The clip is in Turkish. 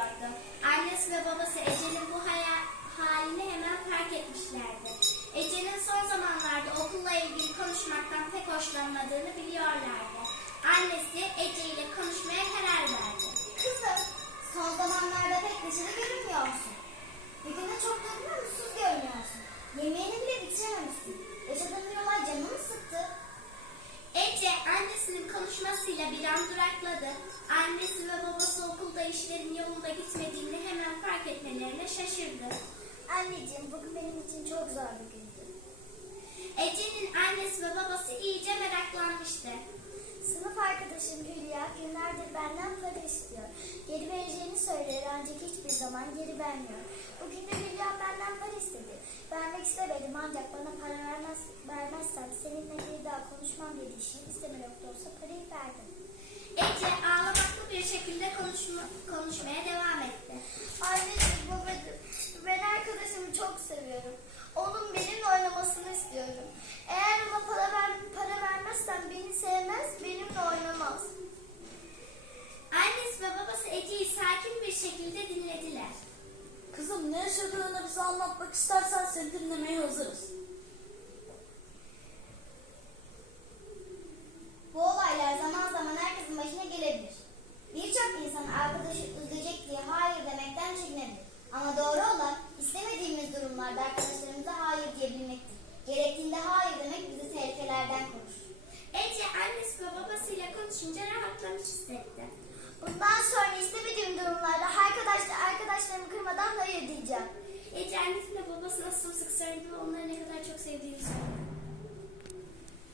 ve babası Ece'nin bu haya- halini hemen fark etmişlerdi. Ece'nin son zamanlarda okulla ilgili konuşmaktan pek hoşlanmadığını biliyorlardı. Annesi Ece ile konuşmaya karar verdi. Kızım, son zamanlarda pek neşeli görünmüyorsun. Bugün de çok ve mutsuz görünüyorsun. Yemeğini bile bitirememişsin. Yaşadığın bir olay canını mı sıktı? Ece annesinin konuşmasıyla bir an durakladı. Annesi ve babası okulda yolunda gitmediğini hemen fark etmelerine şaşırdı. Anneciğim, bugün benim için çok zor bir gündü. Ece'nin annesi ve babası iyice meraklanmıştı. Sınıf arkadaşım Hülya günlerdir benden para istiyor. Geri vereceğini söylüyor ancak hiçbir zaman geri vermiyor. Bugün de Hülya benden para istedi. Vermek istemedim ancak bana para vermez, vermezsen seninle bir daha konuşmam diye dişim istememek de olsa parayı verdim. Ece ağlamaklı bir şekilde konuşma, konuşmaya devam Ne yaşadığını bize anlatmak istersen seni dinlemeye hazırız. Bu olaylar zaman zaman herkesin başına gelebilir. Birçok insan arkadaşı üzecek diye hayır demekten çekinebilir. Ama doğru olan istemediğimiz durumlarda arkadaşlarımıza hayır diyebilmektir. Gerektiğinde hayır demek bizi tehlikelerden korur. Ece annesi ve babasıyla konuşunca rahatlamış hissetti.